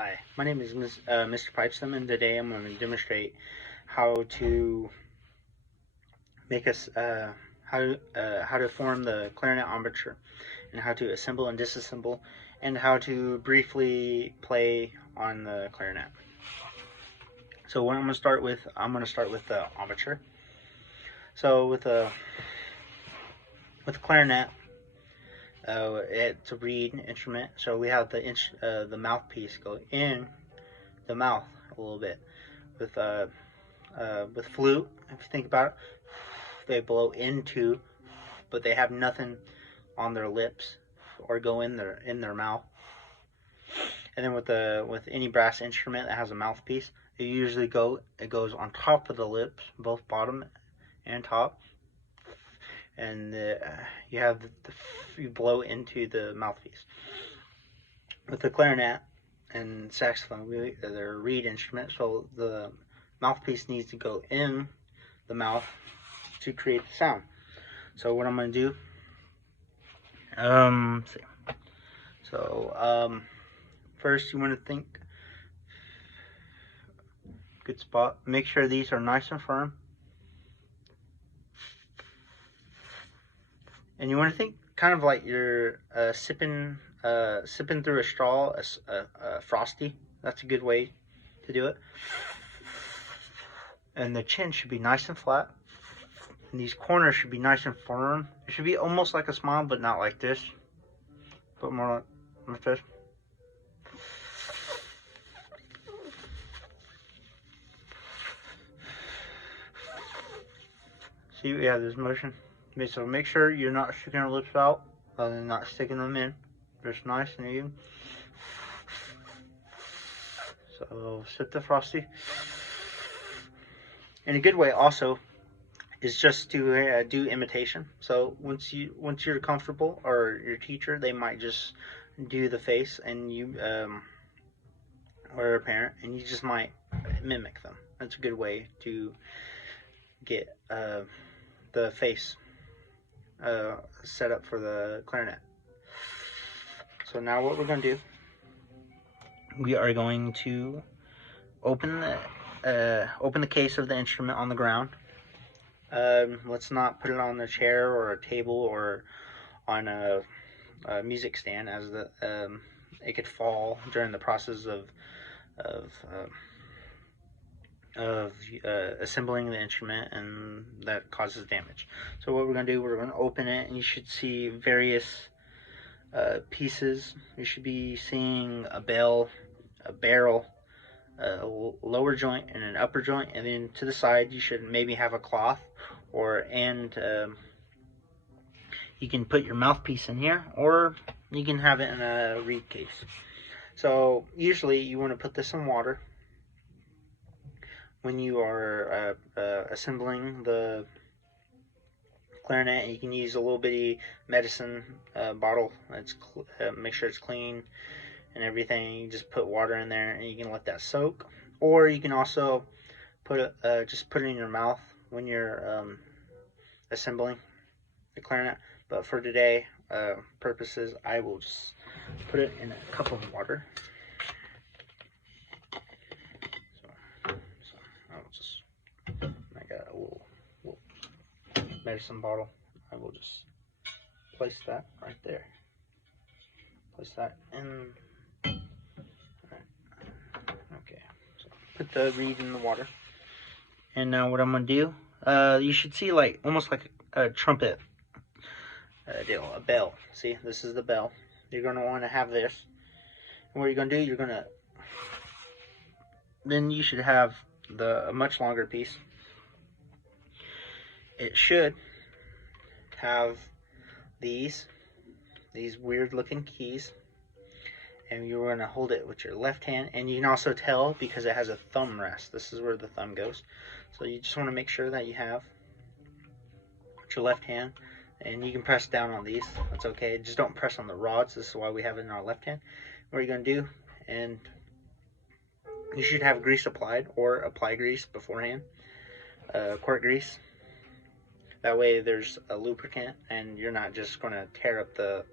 Hi, my name is Mr. Pipestem, and today I'm going to demonstrate how to make us how to form the clarinet embouchure, and how to assemble and disassemble, and how to briefly play on the clarinet. So what I'm going to start with, the embouchure. So with a clarinet, it's a reed instrument, so we have the mouthpiece go in the mouth a little bit. With flute, if you think about it, they blow into, but they have nothing on their lips or go in their mouth. And then with any brass instrument that has a mouthpiece, it goes on top of the lips, both bottom and top, and you blow into the mouthpiece. With the clarinet and saxophone, they're reed instruments, so the mouthpiece needs to go in the mouth to create the sound. So what I'm going to do, first you want to think good spot. Make sure these are nice and firm, and you want to think kind of like you're sipping through a straw, a frosty. That's a good way to do it. And the chin should be nice and flat, and these corners should be nice and firm. It should be almost like a smile, but not like this, but more like this. See, we have this motion. So make sure you're not sticking your lips out, and not sticking them in. Just nice and even. So sip the frosty. And a good way also is just to do imitation. So once you're comfortable, or your teacher, they might just do the face, and you or a parent, and you just might mimic them. That's a good way to get the face set up for the clarinet. So now what we're going to do, we are going to open the case of the instrument on the ground. Let's not put it on the chair or a table or on a music stand, as it could fall during the process of assembling the instrument, and that causes damage. So what we're going to do, we're going to open it, and you should see various pieces. You should be seeing a bell, a barrel, a lower joint and an upper joint, and then to the side you should maybe have a cloth, you can put your mouthpiece in here, or you can have it in a reed case. So usually you want to put this in water when you are assembling the clarinet. You can use a little bitty medicine bottle. Make sure it's clean and everything. You just put water in there, and you can let that soak. Or you can also just put it in your mouth when you're assembling the clarinet. But for today purposes, I will just put it in a cup of water. I got a little medicine bottle. I will just place that right there. Place that in. Okay. So put the reed in the water. And now what I'm gonna do, you should see like almost like a trumpet deal, a bell. See, this is the bell. You're gonna want to have this. And what you're gonna do, then you should have a much longer piece. It should have these weird looking keys, and you're going to hold it with your left hand, and you can also tell because it has a thumb rest. This is where the thumb goes. So you just want to make sure that you have with your left hand, and you can press down on these. That's okay. Just don't press on the rods. This is why we have it in our left hand. What you're going to do, and you should have grease applied, or apply grease beforehand, cork grease. That way there's a lubricant, and you're not just going to tear up the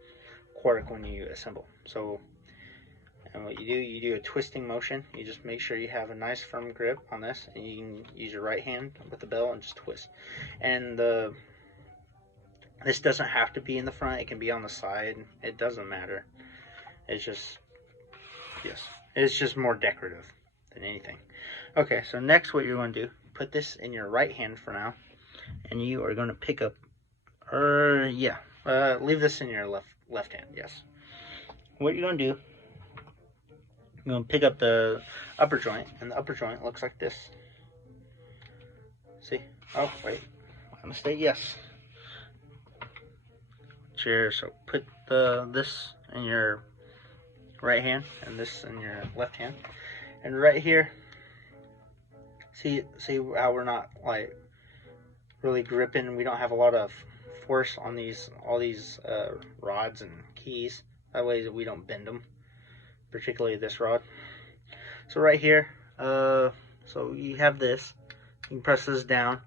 cork when you assemble. So And what you do a twisting motion. You just make sure you have a nice firm grip on this, and you can use your right hand with the bell and just twist. And this doesn't have to be in the front, it can be on the side, it doesn't matter. It's just, yes, it's just more decorative than anything. Okay, so next what you're going to do, put this in your right hand for now, and you are going to pick up, leave this in your left hand, yes. What you're going to do, you're going to pick up the upper joint, and the upper joint looks like this. See? Oh, wait, my mistake, yes. So put this in your right hand and this in your left hand, and right here, see how we're not like really gripping. We don't have a lot of force on all these rods and keys. That way we don't bend them, particularly this rod. So right here, so you have this. You can press this down.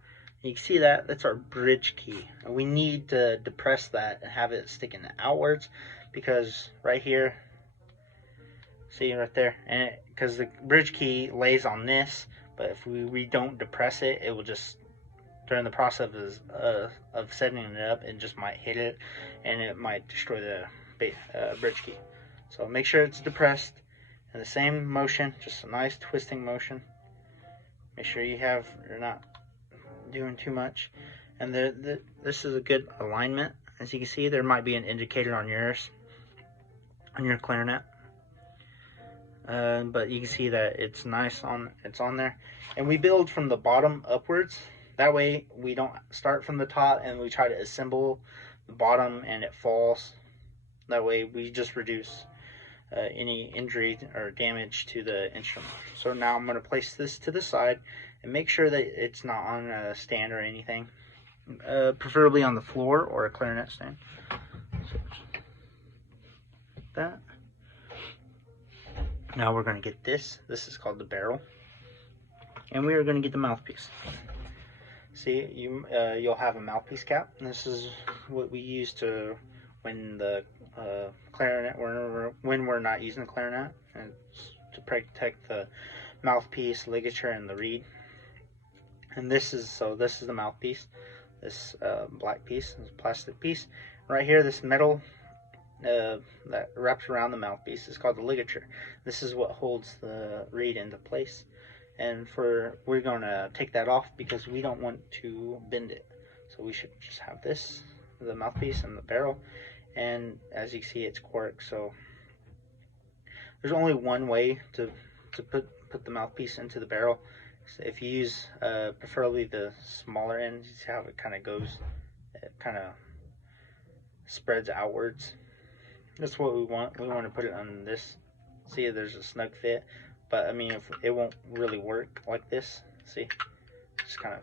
You can see that's our bridge key. And we need to depress that and have it sticking outwards, because right here, see right there, and because the bridge key lays on this, but if we don't depress it, it will just, during the process of setting it up, it just might hit it, and it might destroy the bridge key. So make sure it's depressed in the same motion, just a nice twisting motion. Make sure you're not doing too much, and this is a good alignment. As you can see, there might be an indicator on your clarinet, but you can see that it's nice it's on there. And we build from the bottom upwards. That way we don't start from the top and we try to assemble the bottom and it falls. That way we just reduce any injury or damage to the instrument. So now I'm going to place this to the side and make sure that it's not on a stand or anything, preferably on the floor or a clarinet stand. So, like that. Now we're going to get this. This is called the barrel, and we are going to get the mouthpiece. See, you'll have a mouthpiece cap, and this is what we use to when the clarinet, when we're not using the clarinet, and to protect the mouthpiece, ligature, and the reed. And this is the mouthpiece. This black piece, this plastic piece right here, this metal that wraps around the mouthpiece is called the ligature. This is what holds the reed into place, and we're going to take that off because we don't want to bend it. So we should just have this, the mouthpiece and the barrel, and as you see, it's cork. So there's only one way to put the mouthpiece into the barrel. So if you use preferably the smaller end, you see how it kind of goes, it kind of spreads outwards. That's what we want. We want to put it on this. See, there's a snug fit, but I mean, if it won't really work like this. See, just kind of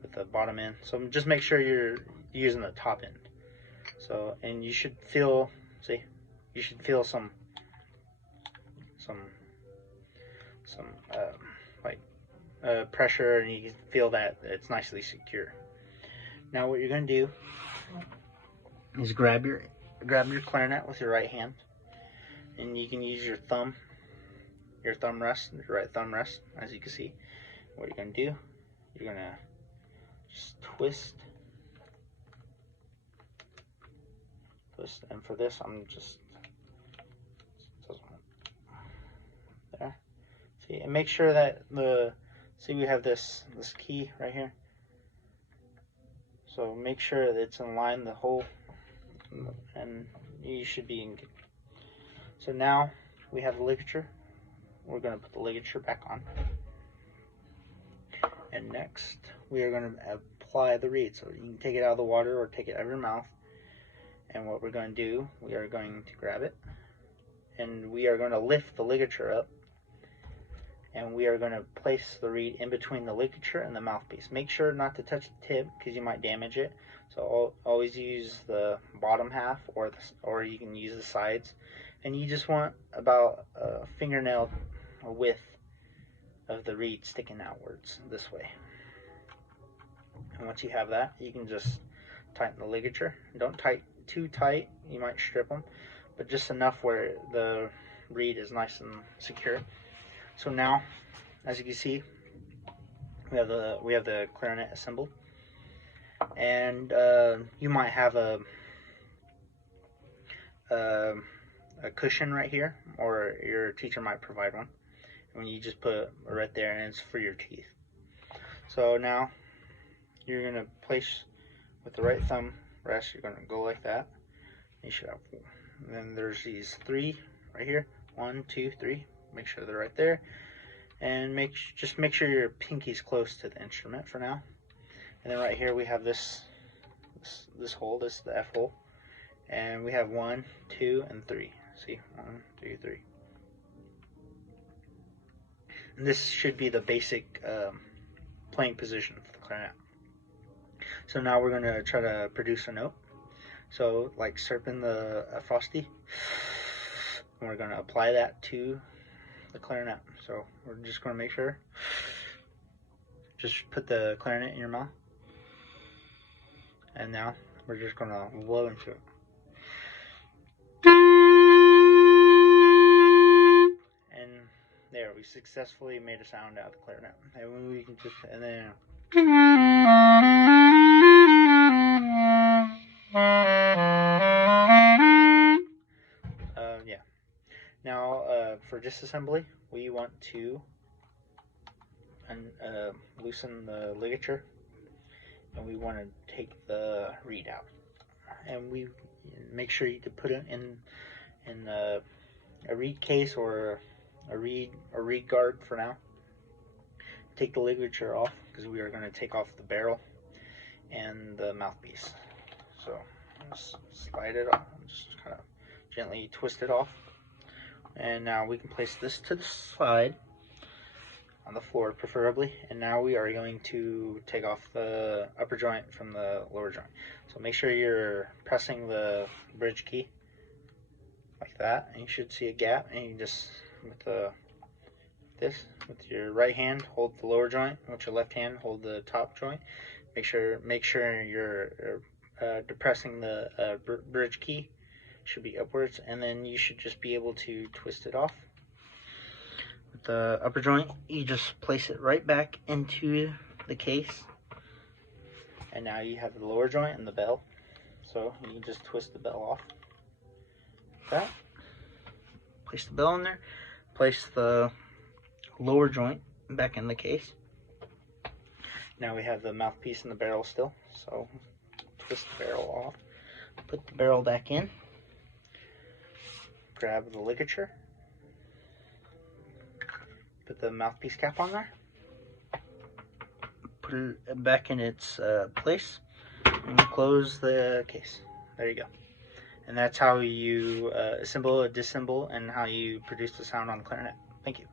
with the bottom end. So just make sure you're using the top end. So, and you should feel, see, you should feel some pressure, and you can feel that it's nicely secure. Now what you're going to do is grab your clarinet with your right hand, and you can use your thumb rest, your right thumb rest. As you can see, what you're going to do, you're going to just twist, and for this I'm just there. See, and make sure that we have this key right here. So make sure that it's in line, the hole, and you should be in. So now we have the ligature. We're going to put the ligature back on. And next we are going to apply the reed. So you can take it out of the water or take it out of your mouth. And what we're going to do, we are going to grab it, and we are going to lift the ligature up, and we are going to place the reed in between the ligature and the mouthpiece. Make sure not to touch the tip because you might damage it. So always use the bottom half, or you can use the sides, and you just want about a fingernail width of the reed sticking outwards this way. And once you have that, you can just tighten the ligature. Don't tighten too tight, you might strip them, but just enough where the reed is nice and secure. So now, as you can see, we have the clarinet assembled, and you might have a cushion right here, or your teacher might provide one. When you just put it right there, and it's for your teeth. So now you're gonna place with the right thumb rest. You're gonna go like that. You should have. And then there's these 3 right here. 1, 2, 3. Make sure they're right there, and just make sure your pinky's close to the instrument for now. And then right here we have this hole. This is the F hole, and we have 1, 2, and 3. See, 1, 2, 3. And this should be the basic playing position for the clarinet. So now we're going to try to produce a note. So like serping the frosty, and we're going to apply that to the clarinet. So we're just going to make sure, just put the clarinet in your mouth, and now we're just going to blow into it. And there, we successfully made a sound out of the clarinet. And we can just, and then yeah. Now for disassembly, we want to loosen the ligature, and we want to take the reed out, and we make sure you can put it in a reed case or a reed guard for now. Take the ligature off, because we are going to take off the barrel and the mouthpiece. So just slide it off, just kind of gently twist it off, and now we can place this to the side on the floor preferably. And now we are going to take off the upper joint from the lower joint. So make sure you're pressing the bridge key like that, and you should see a gap, and you just with your right hand hold the lower joint, with your left hand hold the top joint. Make sure you're depressing the bridge key. Should be upwards, and then you should just be able to twist it off. With the upper joint, you just place it right back into the case, and now you have the lower joint and the bell. So you can just twist the bell off like that. Place the bell in there. Place the lower joint back in the case. Now we have the mouthpiece and the barrel still, so twist the barrel off, put the barrel back in, grab the ligature, put the mouthpiece cap on there, put it back in its place, and close the case. There you go. And that's how you assemble, disassemble, and how you produce the sound on the clarinet. Thank you.